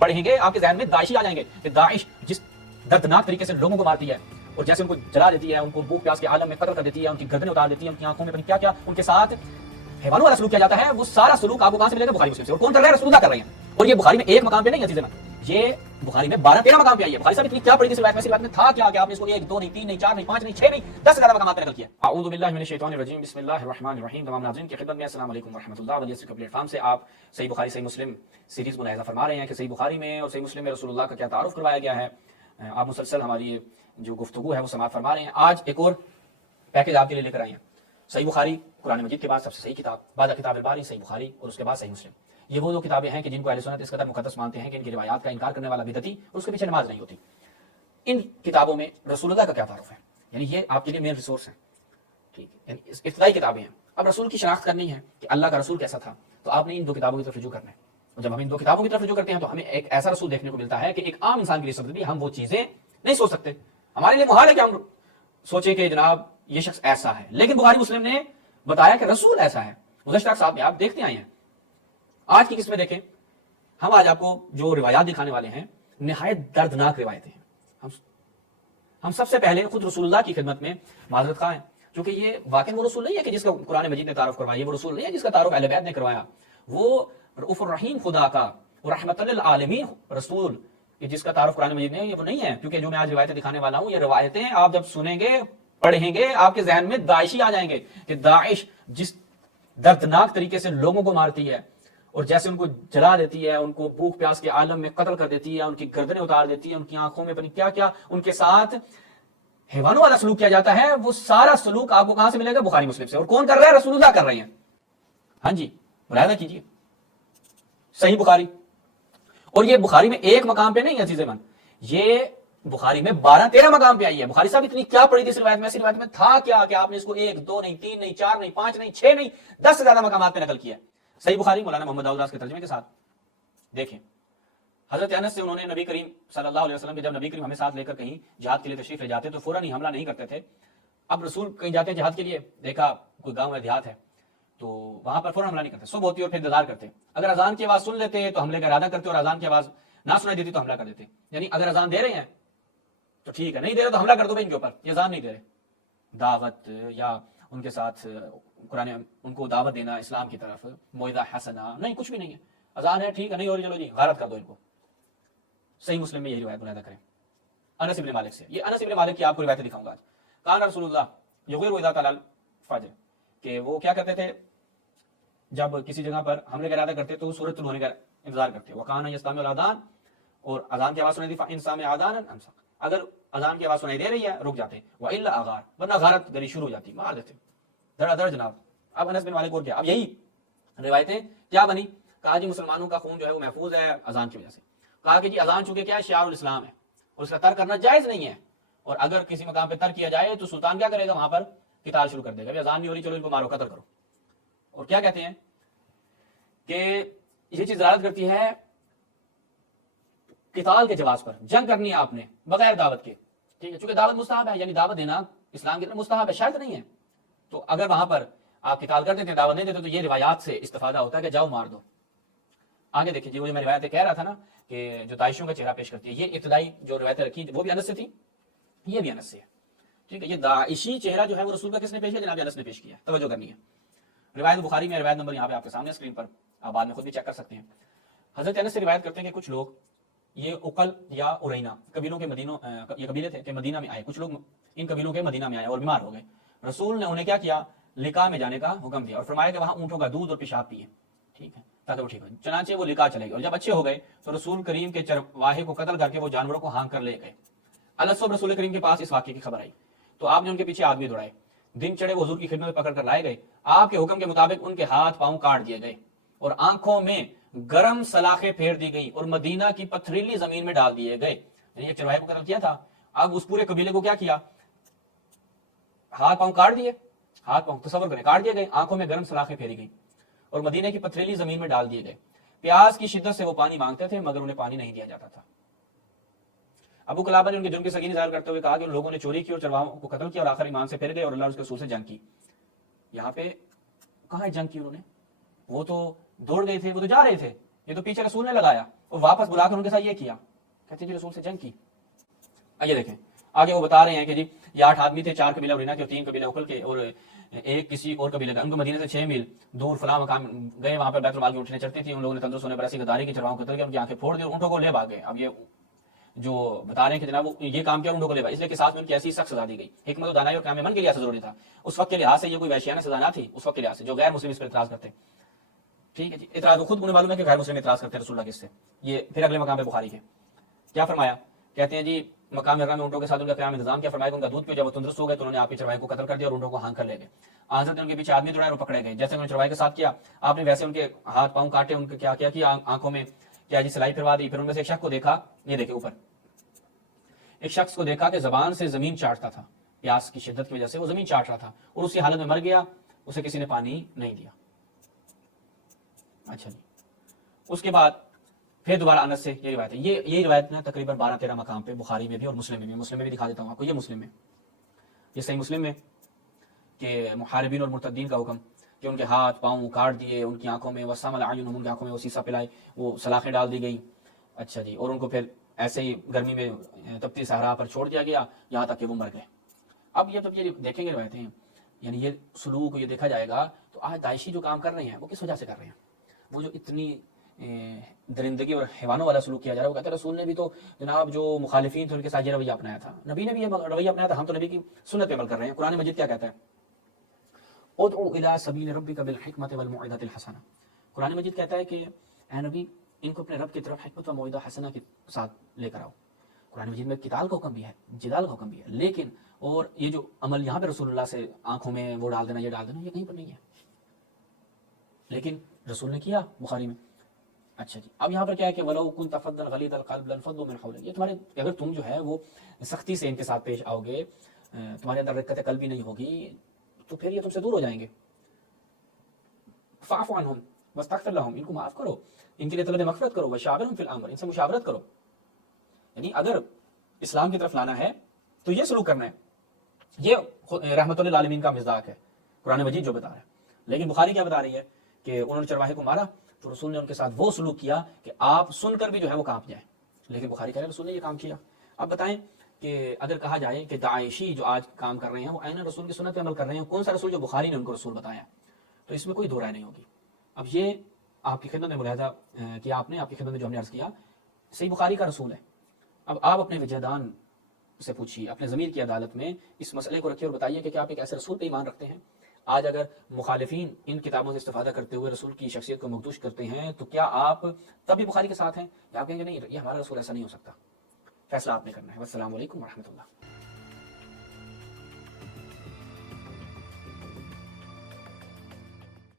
پڑھیں گے آپ کے ذہن میں داعشی آ جائیں گے کہ داعش جس دردناک طریقے سے لوگوں کو مارتی ہے اور جیسے ان کو جلا دیتی ہے، ان کو بھوک پیاس کے عالم میں قتل کر دیتی ہے، ان کی گردنیں اتار دیتی ہے، ان کی آنکھوں میں پتہ نہیں کیا کیا ان کے ساتھ حیوانوں والا سلوک کیا جاتا ہے، وہ سارا سلوک آپ کو کہاں سے ملے گا؟ بخاری مسلم سے۔ اور کون کر رہا ہے؟ رسول اللہ کر رہے ہیں۔ اور یہ بخاری میں ایک مقام پہ نہیں ہے، چیزیں یہ بخاری میں 12-13 مقام پہ آئی ہے۔ بخاری صاحب اتنی کیا پڑھی تھی روایت میں تھا کیا کہ آپ نے اس کو 1 2 نہیں 3 نہیں 4 نہیں 5 نہیں 6 نہیں 10 سے زیادہ مقامات پہ نقل کیا۔ اعوذ باللہ من الشیطان الرجیم، بسم اللہ الرحمن الرحیم۔ تمام ناظرین کی خدمت میں السلام علیکم ورحمۃ اللہ وبرکاتہ۔ پلیٹ فارم سے آپ صحیح بخاری صحیح مسلم سیریز ملاحظہ فرما رہے ہیں کہ صحیح بخاری میں اور صحیح مسلم میں رسول اللہ کا کیا تعارف کروایا گیا ہے۔ آپ مسلسل ہماری جو گفتگو ہے وہ سماعت فرما رہے ہیں۔ آج ایک اور پیکج آپ کے لیے لے کر آئے ہیں۔ صحیح بخاری قرآن مجید کے بعد سب سے صحیح کتاب، بعد کتاب الباری صحیح بخاری اور اس کے بعد صحیح مسلم۔ یہ وہ دو کتابیں ہیں کہ جن کو اہل سنت اس قدر مقدس مانتے ہیں کہ ان کی روایات کا انکار کرنے والا بدعتی اور اس کے پیچھے نماز نہیں ہوتی۔ ان کتابوں میں رسول اللہ کا کیا تعارف ہے، یعنی یہ آپ کے لیے مین ریسورس ہے، ٹھیک ہے، یعنی ابتدائی کتابیں ہیں۔ اب رسول کی شناخت کرنی ہے کہ اللہ کا رسول کیسا تھا، تو آپ نے ان دو کتابوں کی طرف رجوع کرنا ہے۔ اور جب ہم ان دو کتابوں کی طرف رجوع کرتے ہیں تو ہمیں ایک ایسا رسول دیکھنے کو ملتا ہے کہ ایک عام انسان کے لیے سمجھ بھی ہم وہ چیزیں نہیں سوچ سکتے۔ ہمارے لیے محال ہے کہ ہم سوچیں کہ جناب یہ شخص ایسا ہے، لیکن بخاری مسلم نے بتایا کہ رسول ایسا ہے۔ گزشتہ صاحب میں آپ دیکھتے آئے ہیں۔ آج کی قسمیں دیکھیں، ہم آج آپ کو جو روایات دکھانے والے ہیں نہایت دردناک روایتیں ہیں۔ ہم سب سے پہلے خود رسول اللہ کی خدمت میں معذرت خواہ ہیں، کیونکہ یہ واقعی وہ رسول نہیں ہے کہ جس کا قرآن مجید نے تعارف کروایا، وہ رسول نہیں ہے جس کا تعارف اہل بیت نے کروایا، وہ رؤوف الرحیم خدا کا رحمت للعالمین رسول جس کا تعارف قرآن مجید نے، یہ وہ نہیں ہے۔ کیونکہ جو میں آج روایتیں دکھانے والا ہوں، یہ روایتیں آپ جب سنیں گے پڑھیں گے آپ کے ذہن میں داعشی آ جائیں گے کہ داعش جس دردناک طریقے سے لوگوں کو مارتی ہے اور جیسے ان کو جلا دیتی ہے، ان کو بھوک پیاس کے عالم میں قتل کر دیتی ہے، ان کی گردنیں اتار دیتی ہے، ان کی آنکھوں میں پتہ نہیں کیا کیا ان کے ساتھ حیوانوں والا سلوک کیا جاتا ہے، وہ سارا سلوک آپ کو کہاں سے ملے گا؟ بخاری مسلم سے۔ اور کون کر رہا ہے؟ رسول اللہ کر رہے ہیں۔ ہاں جی، ملاحظہ کیجیے، صحیح بخاری، اور یہ بخاری میں ایک مقام پہ نہیں ہے عزیز من، یہ بخاری میں 12-13 مقام پہ آئی ہے۔ بخاری صاحب اتنی کیا پڑھی تھی اس روایت میں؟ اس روایت میں تھا کیا کہ آپ نے اس کو 1 2 نہیں 3 نہیں 4 نہیں 5 نہیں 6 نہیں 10 سے زیادہ مقامات پہ نقل کیا ہے۔ صحیح بخاری مولانا محمد داؤد راز کے ترجمے کے ساتھ دیکھیں، حضرت انس سے انہوں نے نبی کریم صلی اللہ علیہ وسلم کے جب نبی کریم ہمیں ساتھ لے کر کہیں جہاد کے لیے تشریف لے جاتے تو فوراً ہی حملہ نہیں کرتے تھے۔ اب رسول کہیں جاتے ہیں جہاد کے لیے، دیکھا کوئی گاؤں ہے دیہات ہے تو وہاں پر فوراً حملہ نہیں کرتے، صبح ہوتی اور پھر انتظار کرتے۔ اگر اذان کی آواز سن لیتے تو حملے کا ارادہ کرتے اور اذان کی آواز نہ سنائی دیتی تو حملہ کر دیتے۔ یعنی اگر اذان دے رہے ہیں تو ٹھیک ہے، نہیں دے رہے تو حملہ کر دو بھائی ان کے اوپر، یہ اذان نہیں دے رہے۔ دعوت یا ان کے ساتھ قرآن ان کو دعوت دینا اسلام کی طرف، موعظہ حسنہ نہیں، کچھ بھی نہیں ہے۔ اذان ہے ٹھیک ہے، نہیں ہو رہی چلو جی غارت کر دو ان کو۔ صحیح مسلم میں یہی روایت ملاحظہ کریں انس بن مالک سے۔ یہ انس بن مالک کی آپ کو روایت دکھاؤں گا آج۔ کان رسول اللہ یغیر اذا طلع الفجر، کہ وہ کیا کرتے تھے جب کسی جگہ پر حملے کا ارادہ کرتے تو سورج طلوع ہونے کا انتظار کرتے۔ وکان یستمع الاذان، اور اذان کی آواز سنائی دی فان سمع اذانا امسک، اگر اذان کی آواز سنائی دے رہی ہے رک جاتے، والا اغار، ورنہ غارت گری شروع ہو جاتی، مار دیتے دھڑا دھڑ جناب۔ اب انس بن مالک اور کیا، اب یہی روایتیں کیا بنی، کہا جی مسلمانوں کا خون جو ہے وہ محفوظ ہے اذان کی وجہ سے۔ کہا کہ جی اذان چونکہ کیا ہے شعار الاسلام ہے اور اس کا ترک کرنا جائز نہیں ہے، اور اگر کسی مقام پہ ترک کیا جائے تو سلطان کیا کرے گا؟ وہاں پر قتال شروع کر دے گا، اذان نہیں ہو رہی چلو ان کو مارو قتل کرو۔ اور کیا کہتے ہیں کہ یہ چیز دلالت کرتی ہے قتال کے جواز پر، جنگ کرنی ہے آپ نے بغیر دعوت کے، ٹھیک ہے، چونکہ دعوت مستحب ہے، یعنی دعوت دینا اسلام کی طرف مستحب ہے، شرط نہیں ہے۔ تو اگر وہاں پر آپ قتال کر دیتے ہیں دعوت نہیں دیتے تو یہ روایات سے استفادہ ہوتا ہے کہ جاؤ مار دو۔ آگے دیکھیں جی، وہ جو میں روایتیں کہہ رہا تھا نا کہ جو داعشیوں کا چہرہ پیش کرتی ہے، یہ ابتدائی جو روایتیں رکھی وہ بھی انس سے تھی، یہ بھی انس سے ہے، ٹھیک ہے۔ یہ داعشی چہرہ جو ہے وہ رسول کا کس نے پیش کیا؟ جناب انس نے پیش کیا، توجہ کرنی ہے۔ روایت بخاری میں روایت نمبر یہاں پہ آپ کے سامنے اسکرین پر، آپ بعد میں خود بھی چیک کر سکتے ہیں۔ حضرت انس سے روایت کرتے ہیں کہ کچھ لوگ یہ اقل یا ارینا قبیلوں کے مدینوں، یہ قبیلے تھے کہ مدینہ میں آئے، کچھ لوگ ان قبیلوں کے مدینہ میں آئے اور بیمار ہو گئے۔ رسول نے انہیں کیا کیا؟ لقاء میں جانے کا حکم دیا اور فرمایا کہ وہاں اونٹوں کا دودھ اور پیشاب پیئے، ٹھیک ہے، تاکہ وہ ٹھیک ہو۔ چنانچہ وہ لقاء چلے گئے اور جب اچھے ہو گئے تو رسول کریم کے چرواہے کو قتل کر کے وہ جانوروں کو ہانک کر لے گئے۔ الصبح رسول کریم کے پاس اس واقعے کی خبر آئی تو آپ نے ان کے پیچھے آدمی دوڑائے، دن چڑھے وہ حضور کی خدمت میں پکڑ کر لائے گئے۔ آپ کے حکم کے مطابق ان کے ہاتھ پاؤں کاٹ دیے گئے اور آنکھوں میں گرم سلاخیں پھیر دی گئی اور مدینہ کی پتھریلی زمین میں ڈال دیے گئے۔ یعنی ایک چرواہے کو قتل کیا تھا، اب اس پورے قبیلے کو کیا کیا؟ ہاتھ پاؤں کاٹ دیے، ہاتھ پاؤں تصور کریں کاٹ دیے گئے، آنکھوں میں گرم سلاخیں پھیری گئی اور مدینہ کی پتھریلی زمین میں ڈال دیے گئے۔ پیاس کی شدت سے وہ پانی مانگتے تھے مگر انہیں پانی نہیں دیا جاتا تھا۔ ابو قلابہ نے ان کے جرم کی سنگینی ظاہر کرتے ہوئے کہا کہ ان لوگوں نے چوری کی اور چرواہوں کو قتل کیا اور آخر ایمان سے پھر گئے اور اللہ اور اس کے رسول سے جنگ کی۔ یہاں پہ کہاں ہے جنگ کی انہوں نے؟ وہ تو دوڑ گئے تھے، وہ تو جا رہے تھے، یہ تو پیچھے رسول نے لگایا اور واپس بلا کر ان کے ساتھ یہ کیا، کہتے ہیں جی رسول سے جنگ کی۔ آئیے دیکھیں آگے وہ بتا رہے ہیں کہ جی یہ 8 آدمی تھے، 4 قبیلہ اورینا کے اور 3 قبیلہ اکل کے اور ایک کسی اور قبیلے کا، ان کو مدینے سے 6 میل دور فلاں مقام گئے، وہاں پہ بیت المال کی اٹھنے چڑھتی تھی، ان لوگوں نے تندرست ہونے پر ایسی غداری کی چرواہوں کو قتل کیا، ان کی آنکھیں پھوڑ دی اور اونٹوں کو لے بھاگ گئے۔ اب یہ جو بتا رہے ہیں کہ جناب وہ یہ کام کیا اونٹوں کو لے بھاگ، اس لیے کہ ساتھ میں ان کی ایسی سخت سزا دی گئی۔ حکمت و دانائی اور قیام من کے لحاظ سے ضروری تھا، اس وقت کے لحاظ سے یہ کوئی وحشیانہ سزا نہ تھی، اس وقت کے لحاظ سے جو غیر مسلم اس پر اعتراض کرتے۔ ٹھیک ہے جی، اعتراض خود انہیں معلوم ہے کہ غیر مسلم اعتراض کرتے ہیں رسول اللہ کے، اس سے یہ پھر اگلے مقام پہ بخاری کے کیا فرمایا، کہتے ہیں جی مقام حرام میں اونٹوں کے ساتھ ان کا قیام انتظام کیا، فرمایا کہ ان کا دودھ پہ جب وہ تندرست ہو گئے تو انہوں نے آپ کے چرواہے کو قتل کر دیا اور اونٹوں کو ہانک کر لے گئے۔ حضرت نے ان کے پیچھے آدمی دوڑائے اور پکڑے گئے، جیسے انہوں نے چرواہے کے ساتھ کیا آپ نے ویسے ان کے ہاتھ پاؤں کاٹے، ان کے کیا کیا آنکھوں میں کیا جی سلائی پھروا دی۔ پھر ان میں سے ایک شخص کو دیکھا، یہ دیکھے اوپر ایک شخص کو دیکھا کہ زبان سے زمین چاٹتا تھا، پیاس کی شدت کی وجہ سے وہ زمین چاٹ رہا تھا اور اسی حالت میں مر گیا، اسے کسی نے پانی نہیں دیا۔ اچھا جی، اس کے بعد پھر دوبارہ انس سے یہ روایت ہے، یہ روایت نا تقریباً 12-13 مقام پہ بخاری میں بھی اور مسلم میں بھی، مسلم میں بھی دکھا دیتا ہوں آپ کو، یہ مسلم میں، یہ صحیح مسلم میں کہ محاربین اور مرتدین کا حکم کہ ان کے ہاتھ پاؤں کاٹ دیے، ان کی آنکھوں میں وسام العین، ان کی آنکھوں میں وہ سیسا پلائے، وہ سلاخیں ڈال دی گئی۔ اچھا جی، اور ان کو پھر ایسے ہی گرمی میں تپتی صحرا پر چھوڑ دیا گیا یہاں تک کہ وہ مر گئے۔ اب یہ جب یہ دیکھیں گے روایتیں، یعنی یہ سلوک یہ دیکھا جائے گا تو آج داعشی جو کام کر رہے ہیں وہ کس وجہ سے کر رہے ہیں؟ وہ جو اتنی درندگی اور حیوانوں والا سلوک کیا جا رہا ہے، وہ کہتے ہیں رسول نے بھی تو جناب جو مخالفین تھے ان کے ساتھ یہ رویہ اپنایا تھا، نبی نے بھی یہ رویہ اپنایا تھا، ہم تو نبی کی سنت پہ عمل کر رہے ہیں۔ قرآن مجید کیا کہتا ہے؟ ادعو الی سبیل ربک بالحکمت والموعظۃ الحسنہ، قرآن مجید کہتا ہے کہ اے نبی ان کو اپنے رب کی طرف حکمت و موعظہ حسنہ کے ساتھ لے کر آؤ۔ قرآن مجید میں قتال کا حکم بھی ہے، جدال کا حکم بھی ہے، لیکن اور یہ جو عمل یہاں پہ رسول اللہ سے آنکھوں میں وہ ڈال دینا، یہ ڈال دینا، یہ کہیں پر نہیں ہے، لیکن رسول نے کیا بخاری میں۔ اچھا جی، اب یہاں پر کیا ہے کہ وَلَوْ كُنْتَ فَظًّا غَلِيظَ الْقَلْبِ لَانفَضُّوا مِنْ حَوْلِكَ، یہ تمہارے اگر تم جو ہے وہ سختی سے ان کے ساتھ پیش آؤ گے، تمہارے اندر رقت قلب بھی نہیں ہوگی تو پھر یہ تم سے دور ہو جائیں گے۔ فَاعْفُ عَنْهُمْ وَاسْتَغْفِرْ لَهُمْ، ان کو معاف کرو، ان کے لیے طلب مغفرت کرو، وَشَاوِرْهُمْ فِي الْأَمْرِ، ان سے مشاورت کرو۔ یعنی اگر اسلام کی طرف لانا ہے تو یہ سلوک کرنا ہے، یہ رحمت للعالمین کا مزاج ہے قرآن مجید جو بتا رہا ہے۔ لیکن بخاری کیا بتا رہی ہے کہ انہوں نے چرواہے کو مارا تو رسول نے ان کے ساتھ وہ سلوک کیا کہ آپ سن کر بھی جو ہے وہ کانپ جائیں، لیکن بخاری کہہ رہے ہیں رسول نے یہ کام کیا۔ اب بتائیں کہ اگر کہا جائے کہ داعشی جو آج کام کر رہے ہیں وہ عین رسول کی سنت پہ عمل کر رہے ہیں، کون سا رسول؟ جو بخاری نے ان کو رسول بتایا، تو اس میں کوئی دو رائے نہیں ہوگی۔ اب یہ آپ کی خدمت میں ملاحظہ کیا آپ نے، آپ کی خدمت میں جو ہم نے عرض کیا، صحیح بخاری کا رسول ہے۔ اب آپ اپنے وجدان سے پوچھیے، اپنے ضمیر کی عدالت میں اس مسئلے کو رکھیے اور بتائیے کہ کیا آپ ایک ایسے رسول پہ ایمان رکھتے ہیں؟ آج اگر مخالفین ان کتابوں سے استفادہ کرتے ہوئے رسول کی شخصیت کو مخدوش کرتے ہیں تو کیا آپ تب بھی بخاری کے ساتھ ہیں، یا آپ کہیں گے نہیں یہ ہمارا رسول ایسا نہیں ہو سکتا؟ فیصلہ آپ نے کرنا ہے۔ والسلام علیکم ورحمۃ اللہ۔